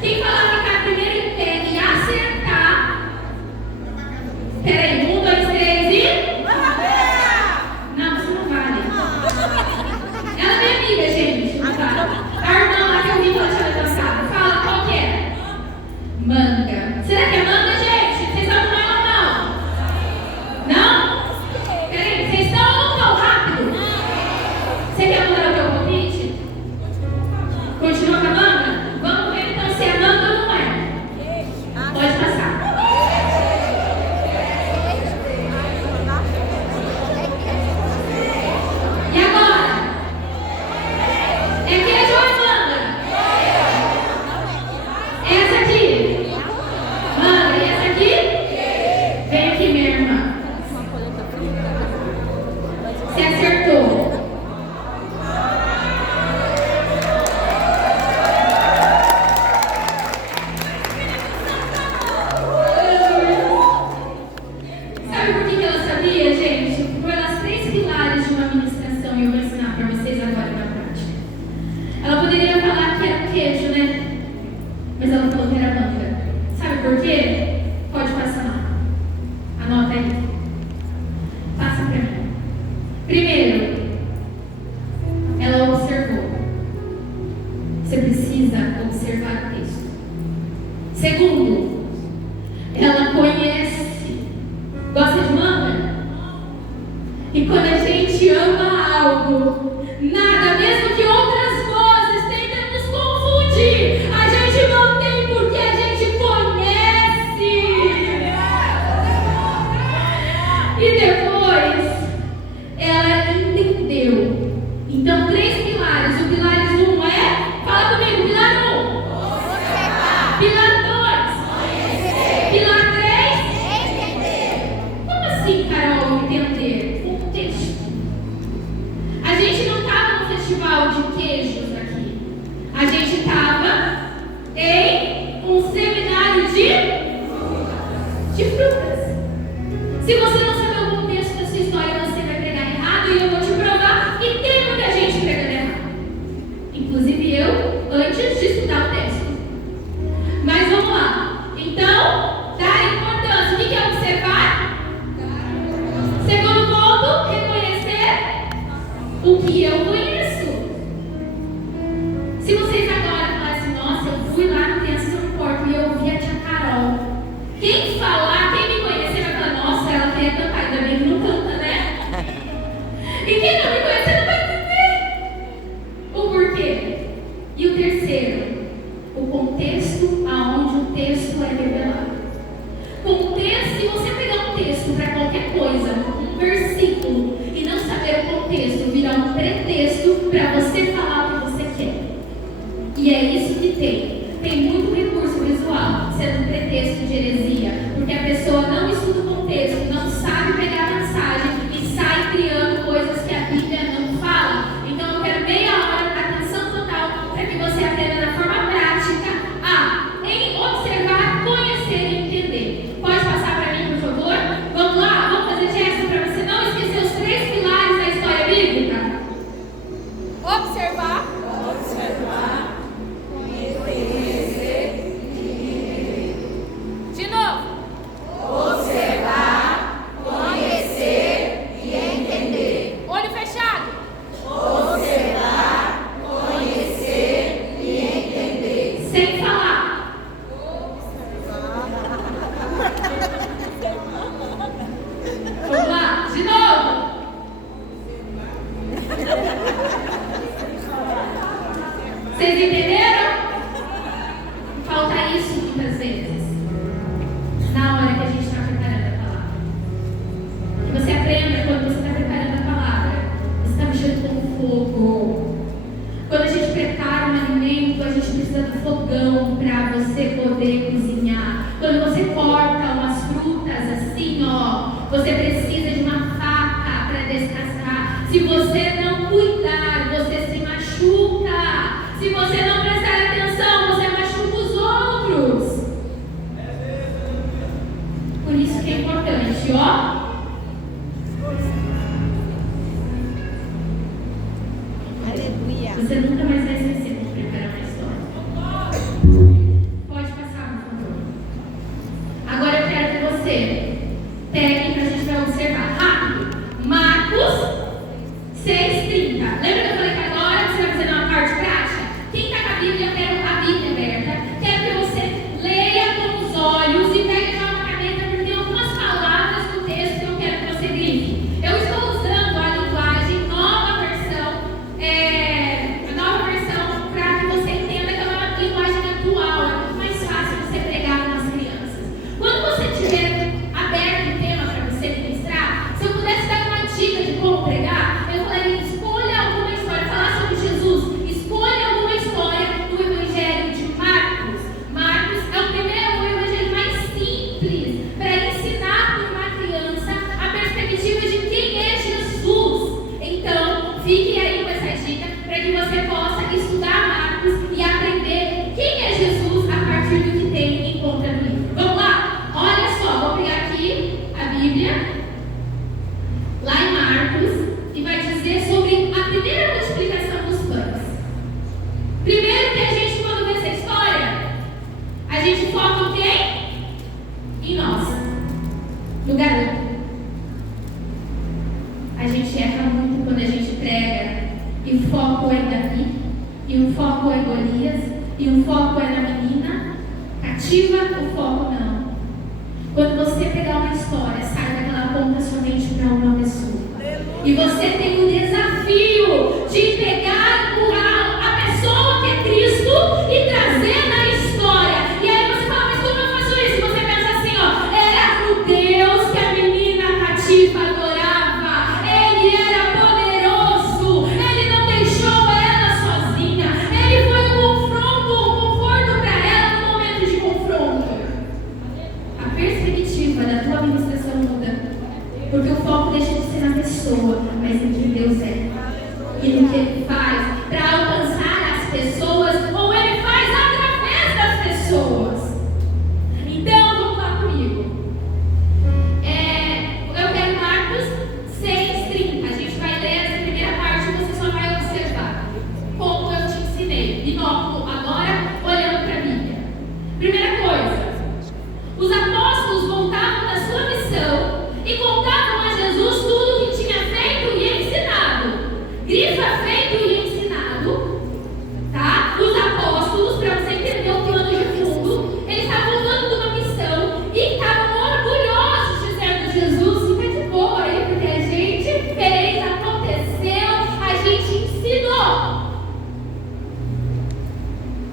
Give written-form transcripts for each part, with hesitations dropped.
Quem falar ficar primeiro em pé e acertar. Peraí, 1, 2, 3 e. Não, isso não vale. Ela é minha amiga, gente. Não vale. A irmã lá que eu vi que ela tinha levantado. Fala, qual que é? Manga. Será que é manga, gente? Vocês estão com ela ou não? Não? Peraí, vocês estão ou não estão? Rápido. Você quer mudar o teu convite? Continua com a manga? Vamos ver então se é manga ou não é. Pode passar. E agora? É queijo ou é manga? Essa aqui? Manga. E essa aqui? Vem aqui, minha irmã. Você acertou. Sabe por que ela sabia, gente? Pelas 3 pilares de uma administração, e eu vou ensinar para vocês agora na prática. Ela poderia falar que era queijo, né? Mas ela falou que era manga. Sabe por quê? Pode passar. Anota aí. Passa para mim. Primeiro, ela observou. Você precisa observar o texto. Segundo, ela conhece. Gosta de manga? E quando a gente ama algo, nada, mesmo que outras vozes tentem nos confundir, a gente mantém porque a gente conhece. E depois, ela entendeu. Então, 3 pilares. O pilar 1 é, fala comigo, pilar 1. Pilar 2. Pilar 3. Como assim, Carol, entender? Contexto. A gente não estava no festival de queijos aqui. A gente estava em um seminário de frutas. Se você não saber o contexto da sua história, você vai pregar errado e eu vou te provar que tem muita gente pregando errado. Inclusive eu, antes de estudar o texto. Mas vamos lá. Então, dar importância. O que é observar? Segundo ponto, reconhecer o que eu conheço. Se vocês agora falassem, nossa, eu fui lá no Criança São Porto e eu ouvi a tia Carol. Quem falar, quem me conhecer vai falar, nossa, ela quer cantar, ainda bem que não canta, né? E quem não me conhecer não vai entender o porquê. E o terceiro, o contexto aonde o texto é revelado. Contexto, se você pegar um texto para qualquer coisa, um versículo, e não saber o contexto, virar um pretexto para você falar o que você quer. E é isso que tem. Tem muito recurso visual sendo um pretexto de heresia, porque a pessoa não estuda o contexto, não sabe pegar a mensagem e sai criando coisas que a Bíblia não fala. Então eu quero meia hora, atenção total, para que você aprenda na forma prática em observar, conhecer e entender. Pode passar para mim, por favor? Vamos lá? Vamos fazer gesto para você não esquecer os 3 pilares da história bíblica? Observar. Conhecer. De novo. Observar, conhecer e entender. Olho fechado. Observar, conhecer e entender. Sem falar. Vamos lá, de novo. Vocês entenderam? Falta isso muitas vezes. Na hora que a gente está preparando a palavra. Que você aprenda quando você está preparando a palavra. Você está mexendo com fogo. Quando a gente prepara um alimento, a gente precisa do fogão para você poder cozinhar. Quando você corta umas frutas assim, você precisa de uma faca para descascar. Se você não cuidar, você se machuca. Se você não prestar atenção, você machuca os outros. Por isso que é importante, Aleluia. Você nunca mais vai esquecer de preparar uma história. foco é Golias e o foco é na menina cativa, o foco não. Quando você pegar uma história, saiba que ela aponta somente para uma pessoa. E você tem o desafio de pegar a pessoa que é Cristo e trazer na história. E aí você fala, mas como eu faço isso? E você pensa assim, ó, era o Deus que a menina cativa adorava. Ele era poderoso. Ele não deixou ela sozinha. Ele foi um conforto para ela no momento de confronto. A perspectiva da tua administração muda. Porque o foco deixa de ser na pessoa, mas em quem Deus é. E no que Ele faz para alcançar as pessoas, ou Ele faz através das pessoas. Então, vamos lá comigo. Eu quero Marcos 6:30. A gente vai ler essa primeira parte e você só vai observar como eu te ensinei. Binóculo agora, olhando para a Bíblia. Primeira coisa. Os apóstolos voltavam da sua missão e contavam a Jesus tudo o que tinha feito e ensinado. Grifa feito e ensinado, tá? Os apóstolos, para você entender o plano de fundo, eles estavam voltando de uma missão e estavam orgulhosos dizendo: Jesus, fica de boa aí, porque a gente fez, aconteceu, a gente ensinou.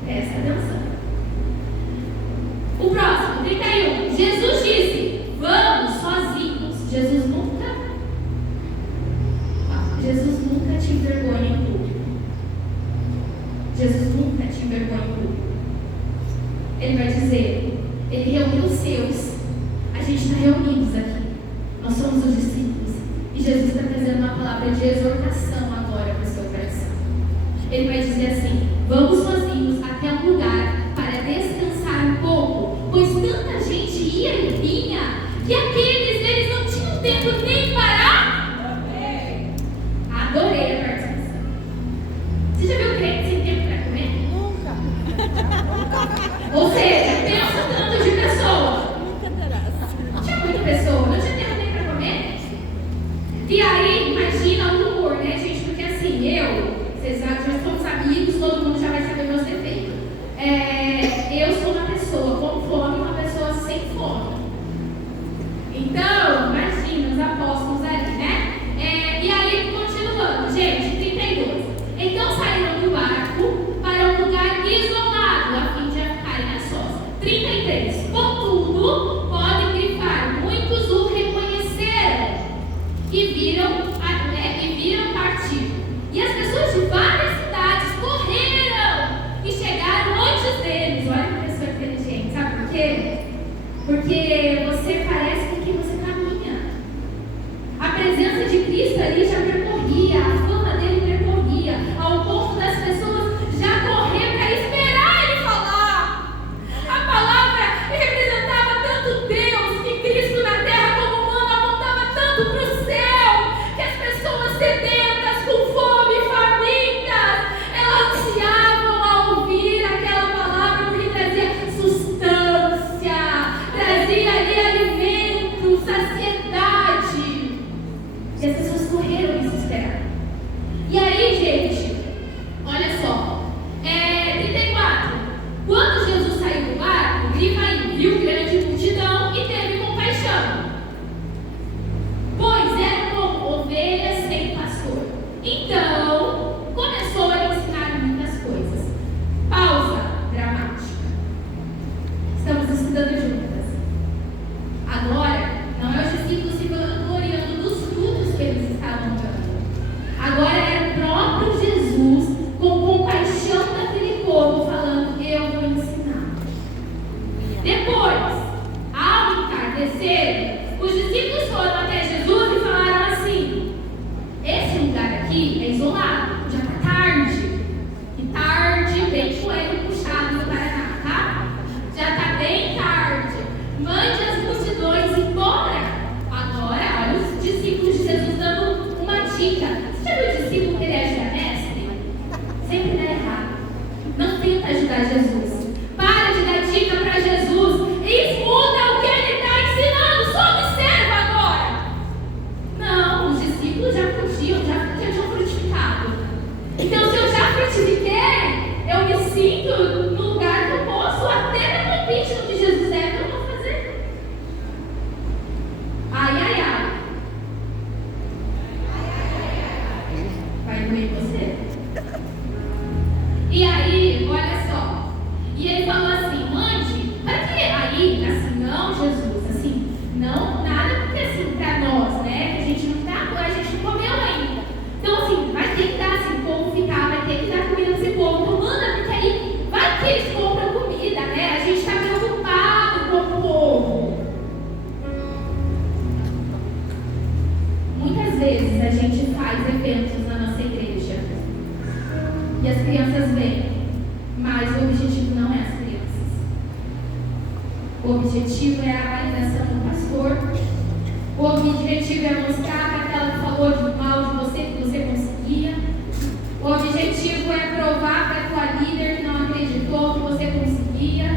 Presta atenção. O próximo, 31. Jesus disse: vamos sozinhos. Jesus nunca te envergonha em público. Jesus nunca te envergonha em público. Ele vai dizer: ele reuniu os seus. A gente está reunidos aqui. Nós somos os discípulos. E Jesus está trazendo uma palavra de exortação agora para o seu coração. Ele vai dizer assim: vamos sozinhos até um lugar para descansar um pouco, pois tanta gente ia e vinha que eles não tinham tempo nem para. Adorei a participação. Você já viu crente sem tempo para comer? Nunca. Ou seja, pensa tanto de pessoa. Não tinha muita pessoa, não tinha tempo nem para comer. E aí, imagina o humor, né, gente? Porque assim, vocês já somos amigos, todo mundo já vai saber meus defeitos. Eu sou uma pessoa com fome, uma pessoa sem fome. Então, imagina os apóstolos ali, né? E aí, continuando, gente, 32. Então saíram do barco para um lugar isolado, a fim de ficarem a sós. 33. Contudo, podem grifar, muitos o reconheceram e viram partir. E as pessoas de várias cidades correram e chegaram antes deles. Olha que pessoa inteligente, sabe por quê? Porque você parece com quem você caminha. A presença de Cristo ali já percorria, a fama dele percorria, ao ponto das pessoas já correr para esperar ele falar. A palavra representava tanto Deus que Cristo na terra como humano apontava tanto para o céu, que as pessoas sedentas, com fome, famintas, elas ansiavam a ouvir aquela palavra porque trazia sustância, trazia ali alimento, saciedade. E as pessoas correram e se sinto no lugar que eu posso, até no palpite no que Jesus é, que eu vou fazer. Ai, ai, ai. Vai doer você. E aí, olha só. E ele falou assim, mande, para que aí, assim, não, Jesus, assim, não, nada, porque assim, para nós, né, que a gente não tá, a gente não comeu ainda. Então, assim, vai ter que dar, assim, como ficar, vai ter que dar comida pra esse povo. Então, manda, porque aí vai que eles compram comida, né? A gente está preocupado com o povo. Muitas vezes a gente faz eventos na nossa igreja e as crianças vêm, mas o objetivo não é as crianças. O objetivo é a validação do pastor. O objetivo é mostrar para aquela que falou de mal de você que você conseguia. O objetivo é provar para a tua líder que não acreditou que você conseguia.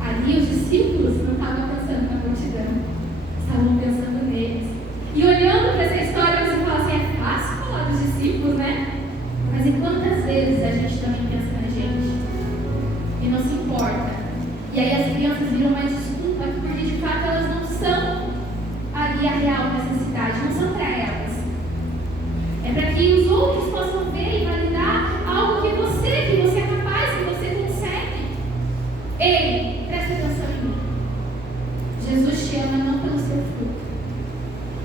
Ali os discípulos não estavam pensando na multidão, estavam pensando neles. E olhando para essa história, você fala assim, é fácil falar dos discípulos, né? Mas em quantas vezes a gente também pensa na gente e não se importa? E aí as crianças viram uma desculpa, porque de fato elas não são ali a real necessidade, não são para elas. É para que os outros possam ver e validar algo que você é capaz, que você consegue. Ei, presta atenção em mim. Jesus te ama não pelo seu fruto.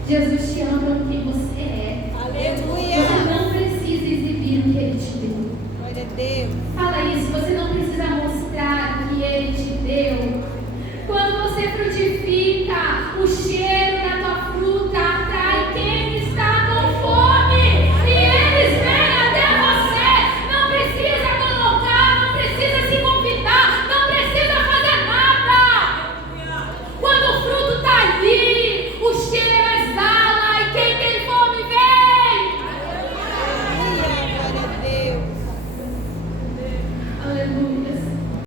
Jesus te ama pelo que você é. Aleluia. Você não precisa exibir o que Ele te deu. Glória a Deus. Fala isso, você não precisa mostrar o que Ele te deu. Quando você frutifica, o cheiro da tua fruta atrai quem está com fome. E eles vêm até você. Não precisa colocar, não precisa se convidar, não precisa fazer nada. Quando o fruto está ali, o cheiro exala e quem tem fome vem. Aleluia. Glória a Deus. Aleluia.